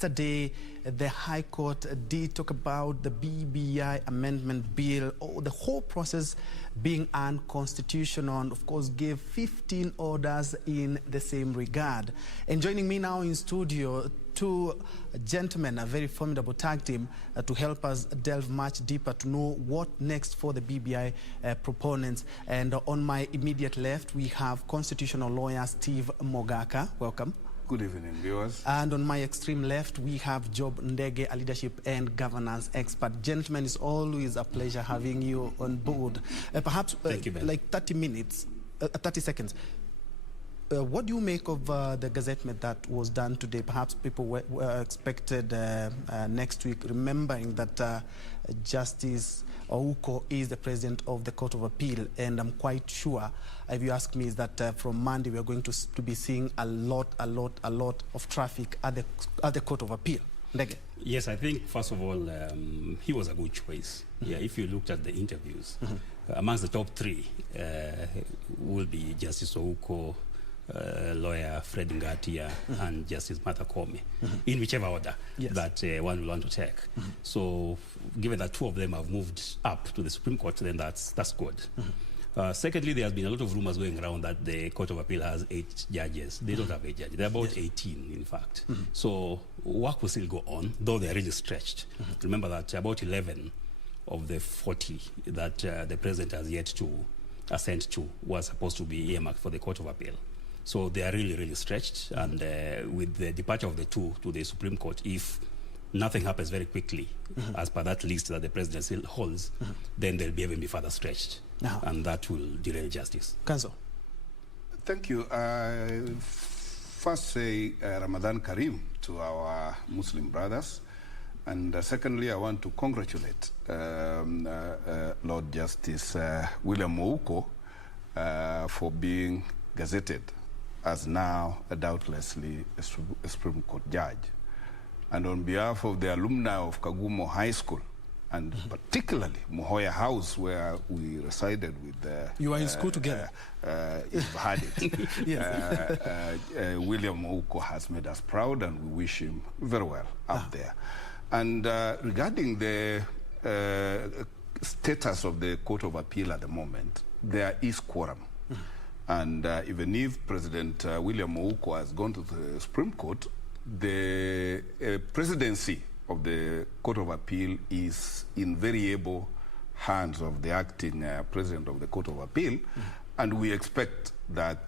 Yesterday, the High Court did talk about the BBI amendment bill, or the whole process being unconstitutional, of course, gave 15 orders in the same regard. And joining me now in studio, two gentlemen, a very formidable tag team, to help us delve much deeper to know what next for the BBI proponents. And on my immediate left, we have constitutional lawyer Steve Mogaka. Welcome. Good evening, viewers. And on my extreme left, we have Job Ndege, a leadership and governance expert. Gentlemen, it's always a pleasure having you on board. Perhaps like 30 minutes, 30 seconds. What do you make of the gazettement that was done today? Perhaps people were expected next week, remembering that Justice Ouko is the president of the Court of Appeal, and I'm quite sure, if you ask me, is that from Monday we are going to be seeing a lot of traffic at the Court of Appeal. Ndege. Yes, I think first of all, he was a good choice. Yeah, if you looked at the interviews, amongst the top three will be Justice Ouko, lawyer Fred Ngatia, and Justice Martha Koome, in whichever order that one will want to take. So given that two of them have moved up to the Supreme Court, then that's good. Secondly, there has been a lot of rumors going around that the Court of Appeal has 8 judges. They don't have 8 judges. They're about 18, in fact. So work will still go on, though they're really stretched. Remember that about 11 of the 40 that the president has yet to assent to was supposed to be earmarked for the Court of Appeal. So they are really stretched, and with the departure of the two to the Supreme Court, if nothing happens very quickly, as per that list that the president still holds, then they'll be even further stretched, and that will derail justice. Counsel. Thank you. First say Ramadan Kareem to our Muslim brothers, and secondly, I want to congratulate Lord Justice William Ouko for being gazetted as now doubtlessly a Supreme Court judge. And on behalf of the alumni of Kagumo High School, and particularly Muhoya House, where we resided with you are in school together. You've had it. William Ouko has made us proud, and we wish him very well up there. And regarding the status of the Court of Appeal at the moment, there is quorum. And even if President William Ouko has gone to the Supreme Court, the presidency of the Court of Appeal is in very able hands of the acting president of the Court of Appeal, and we expect that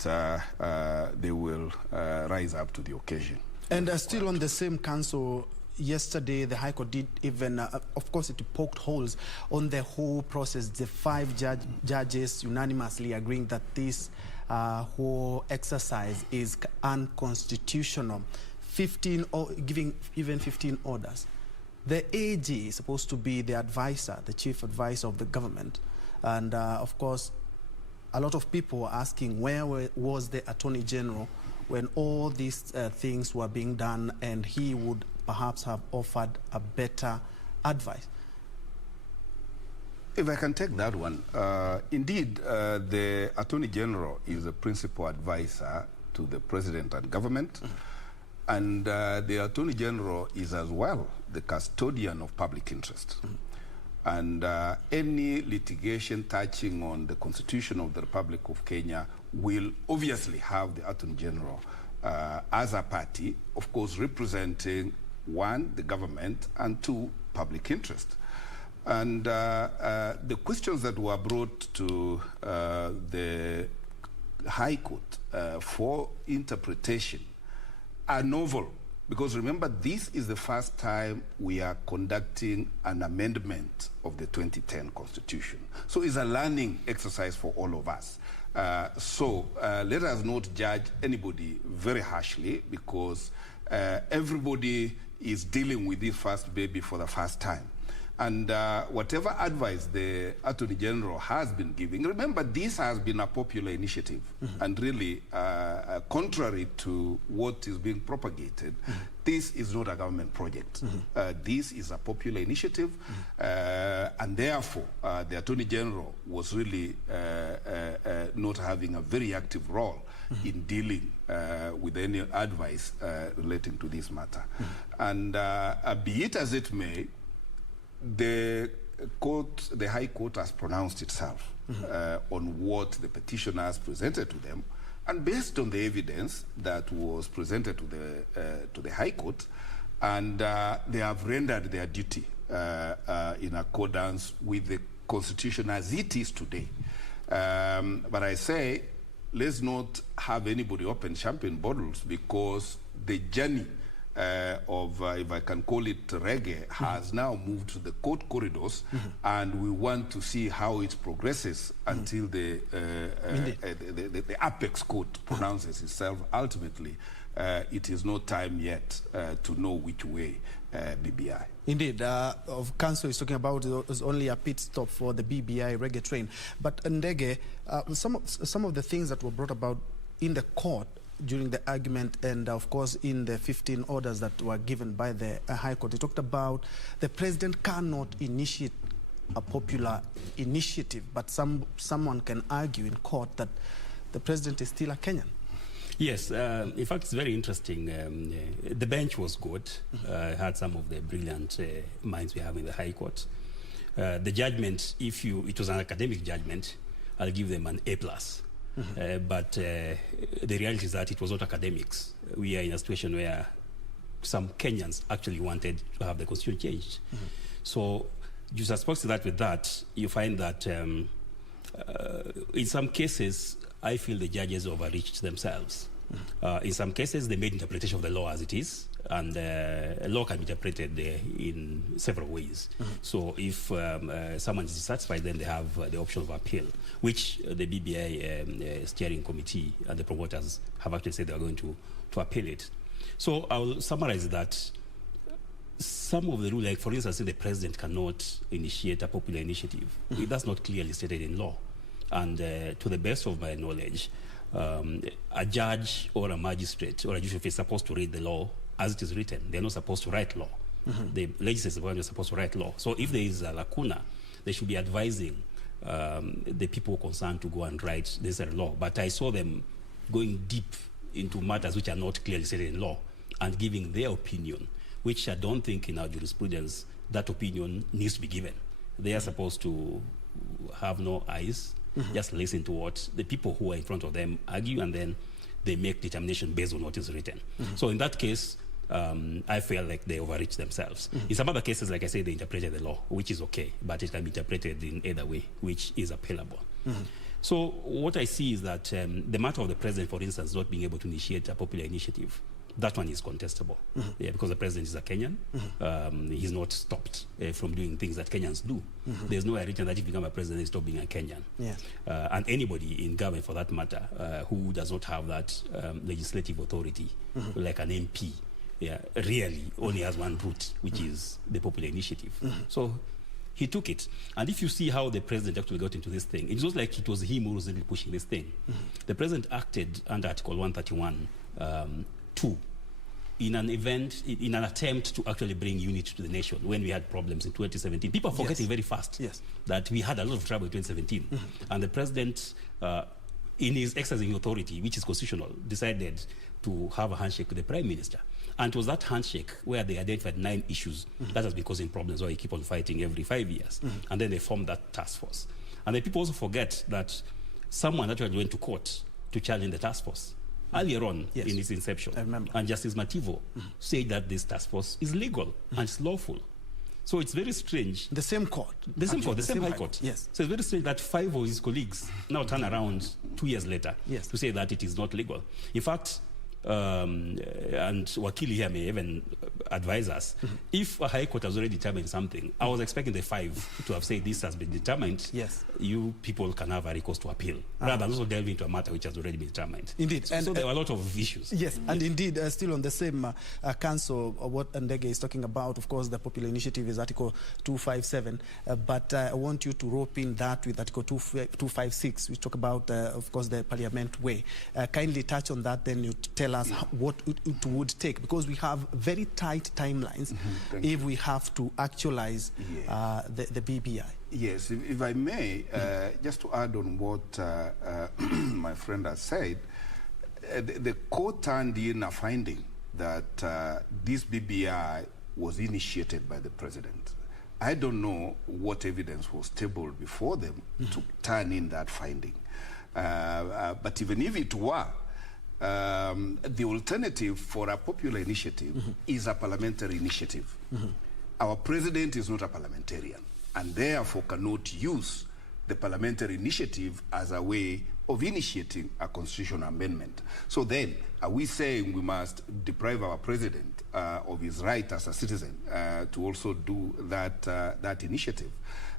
they will rise up to the occasion. And still on the same council, yesterday the High Court did even, of course, it poked holes on the whole process. The 5 judges unanimously agreeing that this whole exercise is unconstitutional. 15 or giving even 15 orders. The AG is supposed to be the advisor, the chief advisor of the government, and of course, a lot of people are asking where was the Attorney General when all these things were being done, and he would perhaps have offered a better advice. If I can take that one, indeed, the Attorney General is the principal advisor to the President and government, and the Attorney General is as well the custodian of public interest. And any litigation touching on the Constitution of the Republic of Kenya will obviously have the Attorney General as a party, of course, representing 1, the government, and 2, public interest. And the questions that were brought to the High Court for interpretation are novel, because remember, this is the first time we are conducting an amendment of the 2010 Constitution. So it's a learning exercise for all of us. So let us not judge anybody very harshly, because everybody is dealing with this first baby for the first time. And whatever advice the Attorney General has been giving, remember, this has been a popular initiative, and really, contrary to what is being propagated, this is not a government project. This is a popular initiative, and therefore, the Attorney General was really not having a very active role in dealing with any advice relating to this matter. And be it as it may, the High Court has pronounced itself on what the petitioners presented to them, and based on the evidence that was presented to the High Court, and they have rendered their duty in accordance with the Constitution as it is today. But I say, let's not have anybody open champagne bottles, because the journey of, if I can call it reggae, has now moved to the court corridors, and we want to see how it progresses until the apex court pronounces itself. Ultimately, it is no time yet to know which way BBI. Indeed, of Council is talking about it was only a pit stop for the BBI reggae train. But Ndege, some of the things that were brought about in the court during the argument, and of course in the 15 orders that were given by the High Court, it talked about the president cannot initiate a popular initiative, but someone can argue in court that the president is still a Kenyan. Yes, in fact, it's very interesting. The bench was good. Had some of the brilliant minds we have in the High Court. The judgment, it was an academic judgment, I'll give them an A+. But the reality is that it was not academics. We are in a situation where some Kenyans actually wanted to have the constitution changed. So you suppose that with that, you find that in some cases, I feel the judges overreached themselves. In some cases, they made interpretation of the law as it is, and law can be interpreted in several ways. So if someone is dissatisfied, then they have the option of appeal, which the BBI steering committee and the promoters have actually said they are going to appeal it. So I will summarize that some of the rules, like for instance, the president cannot initiate a popular initiative. That's not clearly stated in law. And to the best of my knowledge, a judge or a magistrate or a judicial is supposed to read the law as it is written. They're not supposed to write law. The legislators are supposed to write law. So if there is a lacuna, they should be advising the people concerned to go and write this law. But I saw them going deep into matters which are not clearly stated in law and giving their opinion, which I don't think in our jurisprudence that opinion needs to be given. They are supposed to have no eyes, just listen to what the people who are in front of them argue, and then they make determination based on what is written. So in that case, I feel like they overreach themselves. In some other cases, like I say, they interpreted the law, which is okay, but it can be interpreted in either way, which is appealable. So what I see is that the matter of the president, for instance, not being able to initiate a popular initiative, that one is contestable. Yeah, because the president is a Kenyan. He's not stopped from doing things that Kenyans do. There's nowhere written that if you become a president, stop being a Kenyan. Yeah. And anybody in government, for that matter, who does not have that legislative authority, like an MP, really only has one route, which is the popular initiative. So he took it. And if you see how the president actually got into this thing, it was like it was him who was really pushing this thing. The president acted under Article 131(2) in an event, in an attempt to actually bring unity to the nation when we had problems in 2017. People are forgetting very fast that we had a lot of trouble in 2017. And the president, in his exercising authority, which is constitutional, decided to have a handshake with the prime minister. And it was that handshake where they identified 9 issues that has been causing problems, why they keep on fighting every 5 years. And then they formed that task force. And then people also forget that someone actually went to court to challenge the task force earlier on in its inception. I remember. And Justice Mativo said that this task force is legal and it's lawful. So it's very strange. The same court. The same court, the same High Court. Yes. So it's very strange that 5 of his colleagues now turn around 2 years later to say that it is not legal. In fact, and Wakili here may even advise us, if a High Court has already determined something, I was expecting the 5 to have said this has been determined. You people can have a recourse to appeal, rather than also delve into a matter which has already been determined. Indeed. So there were a lot of issues. And indeed, still on the same council, what Ndege is talking about, of course, the popular initiative is Article 257, but I want you to rope in that with Article 256, which talk about, of course, the parliament way. Kindly touch on that, then you tell us what it would take, because we have very tight timelines if we have to actualize the BBI. Yes, if I may, just to add on what my friend has said, the court turned in a finding that this BBI was initiated by the president. I don't know what evidence was tabled before them to turn in that finding. But even if it were, the alternative for a popular initiative is a parliamentary initiative. Our president is not a parliamentarian and therefore cannot use the parliamentary initiative as a way of initiating a constitutional amendment. So then, are we saying we must deprive our president of his right as a citizen to also do that initiative?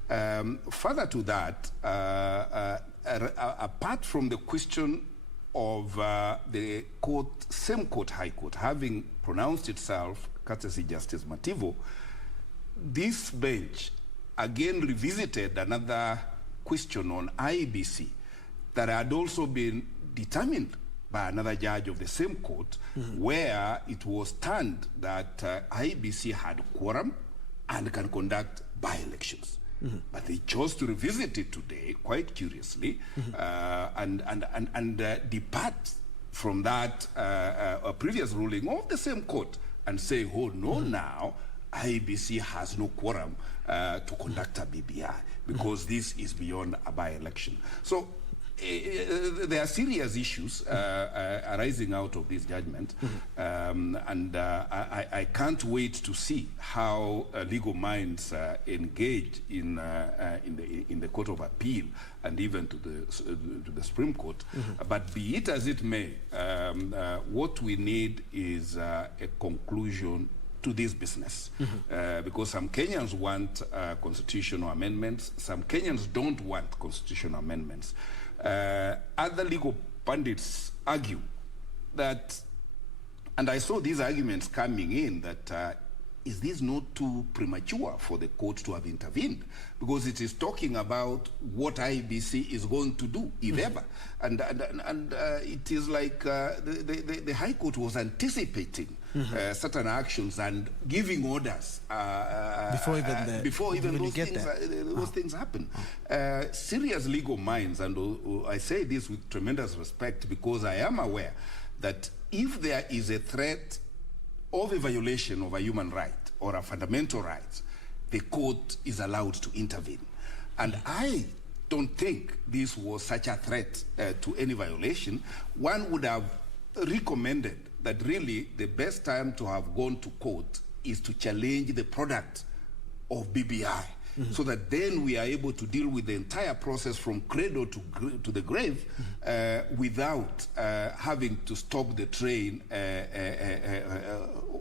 Further to that, apart from the question of the court, same court, High Court, having pronounced itself, courtesy Justice Mativo, this bench again revisited another question on IEBC that had also been determined by another judge of the same court, where it was turned that IEBC had quorum and can conduct by-elections. But they chose to revisit it today, quite curiously, and depart from that previous ruling of the same court and say, oh, no, now IEBC has no quorum to conduct a BBI because this is beyond a by-election. So there are serious issues arising out of this judgment, and I can't wait to see how legal minds engage in the Court of Appeal and even to the Supreme Court. But be it as it may, what we need is a conclusion to this business, because some Kenyans want constitutional amendments, some Kenyans don't want constitutional amendments. Other legal pundits argue that, and I saw these arguments coming in, that is this not too premature for the court to have intervened? Because it is talking about what IEBC is going to do, if ever. And it is like the High Court was anticipating certain actions and giving orders before even those things happen. Serious legal minds, and I say this with tremendous respect because I am aware that if there is a threat of a violation of a human right or a fundamental right, the court is allowed to intervene. And I don't think this was such a threat to any violation. One would have recommended that really the best time to have gone to court is to challenge the product of BBI, so that then we are able to deal with the entire process from cradle to the grave without having to stop the train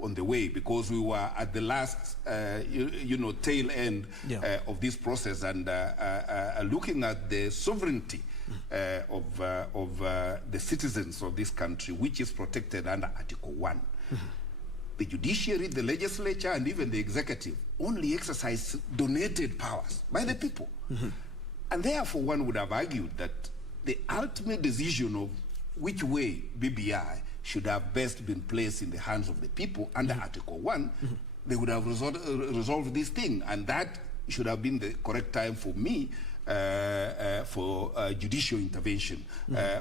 on the way, because we were at the last tail end of this process, and looking at the sovereignty of the citizens of this country, which is protected under Article 1. The judiciary, the legislature, and even the executive only exercise donated powers by the people. And therefore, one would have argued that the ultimate decision of which way BBI should have best been placed in the hands of the people under Article 1, they would have resolved this thing. And that should have been the correct time for me for judicial intervention.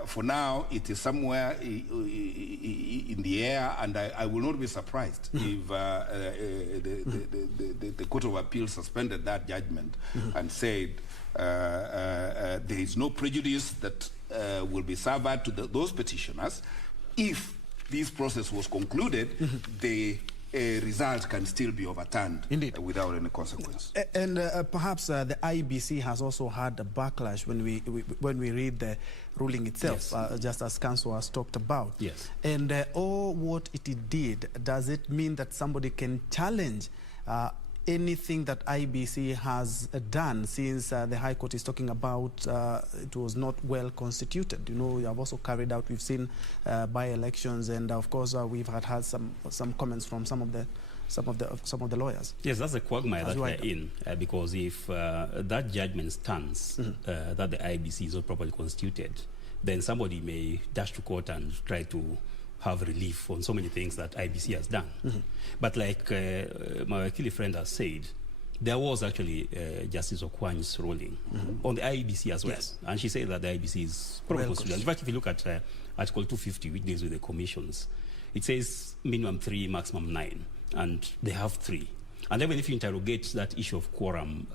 For now, it is somewhere in the air, and I will not be surprised if the Court of Appeal suspended that judgment and said there is no prejudice that will be served to those petitioners. If this process was concluded, the result can still be overturned without any consequence. And perhaps the IEBC has also had a backlash when we read the ruling itself, just as Council has talked about. Yes. And what it did, does it mean that somebody can challenge anything that IEBC has done, since the High Court is talking about it was not well constituted? You know, we have also carried out, we've seen by-elections, and of course we've had some comments from some of the lawyers. Yes, that's a quagmire that we're in, because if that judgment stands that the IEBC is not properly constituted, then somebody may dash to court and try to have relief on so many things that IEBC has done. But like my Wakili friend has said, There was actually Justice Okwany's ruling on the IEBC as well. Yes. And she said that the IEBC is probably constitutional. In fact, if you look at Article 250, which deals with the commissions, it says minimum 3, maximum 9. And they have 3. And even if you interrogate that issue of quorum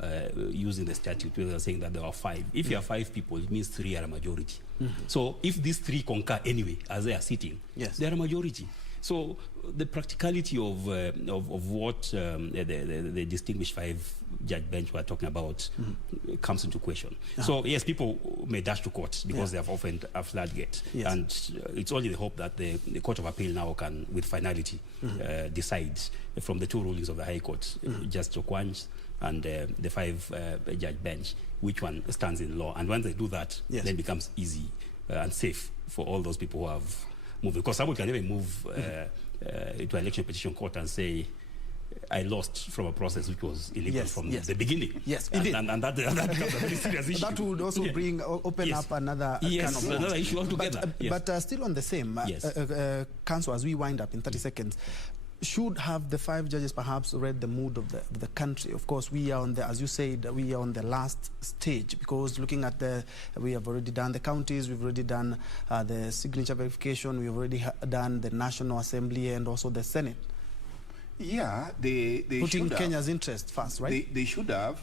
using the statute, where they're saying that there are 5. If you have 5 people, it means 3 are a majority. So if these 3 concur anyway, as they are sitting, they are a majority. So the practicality of what the distinguished 5-judge bench were talking about comes into question. So yes, people may dash to court because they have opened a floodgate. And it's only the hope that the Court of Appeal now can, with finality, decide from the 2 rulings of the High Court, Justice Okwany's and the 5-judge bench, which one stands in law. And once they do that, then it becomes easy and safe for all those people who have moved. Because someone can even move into election petition court and say, I lost from a process which was illegal from the beginning. Yes, and that becomes a very serious issue. That would also open up another kind of another issue altogether. But still on the same, Council, as we wind up in 30 seconds, should have the 5 judges perhaps read the mood of the country? Of course, we are on the, as you said, we are on the last stage, because looking at we have already done the counties, we've already done the signature verification, we've already done the National Assembly and also the Senate. Yeah, they putting should Kenya's interest first, right? They should have,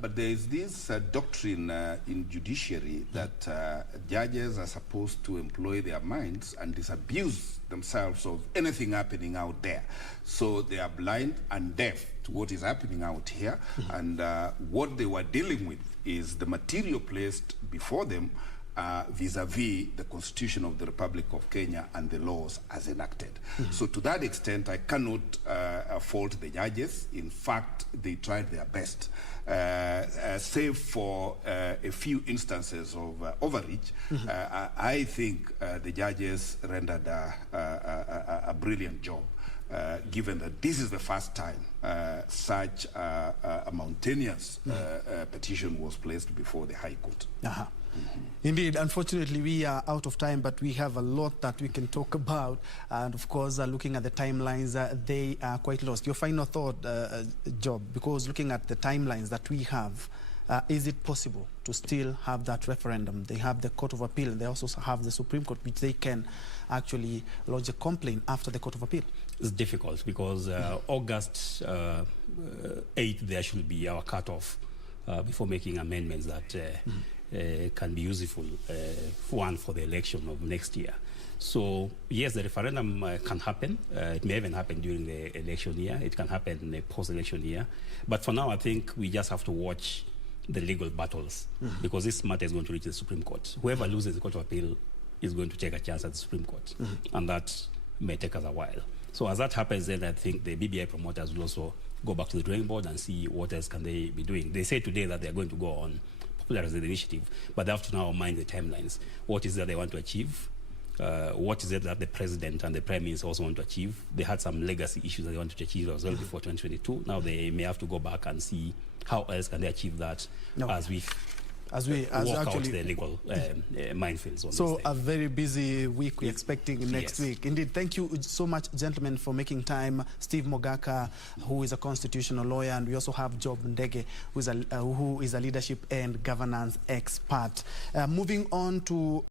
but there is this doctrine in judiciary that judges are supposed to employ their minds and disabuse themselves of anything happening out there. So they are blind and deaf to what is happening out here, and what they were dealing with is the material placed before them vis-a-vis the Constitution of the Republic of Kenya and the laws as enacted. So to that extent, I cannot fault the judges. In fact, they tried their best. Save for a few instances of overreach, I think the judges rendered a brilliant job, given that this is the first time such a mountainous petition was placed before the High Court. Indeed, unfortunately, we are out of time, but we have a lot that we can talk about. And of course, looking at the timelines, they are quite lost. Your final thought, Job, because looking at the timelines that we have, is it possible to still have that referendum? They have the Court of Appeal, and they also have the Supreme Court, which they can actually lodge a complaint after the Court of Appeal. It's difficult because August 8th, there should be our cutoff before making amendments that can be useful for the election of next year. So yes, the referendum can happen. It may even happen during the election year. It can happen in the post-election year. But for now, I think we just have to watch the legal battles, because this matter is going to reach the Supreme Court. Whoever loses the Court of Appeal is going to take a chance at the Supreme Court, and that may take us a while. So as that happens, then I think the BBI promoters will also go back to the drawing board and see what else can they be doing. They say today that they're going to go on popularizing the initiative, but they have to now mind the timelines. What is it that they want to achieve? What is it that the president and the prime minister also want to achieve? They had some legacy issues that they wanted to achieve as well before 2022. Now they may have to go back and see how else can they achieve that as we walk out the legal minefields. On so a very busy week we're expecting next week. Indeed, thank you so much, gentlemen, for making time. Steve Mogaka, who is a constitutional lawyer, and we also have Job Ndege, who is a leadership and governance expert. Moving on to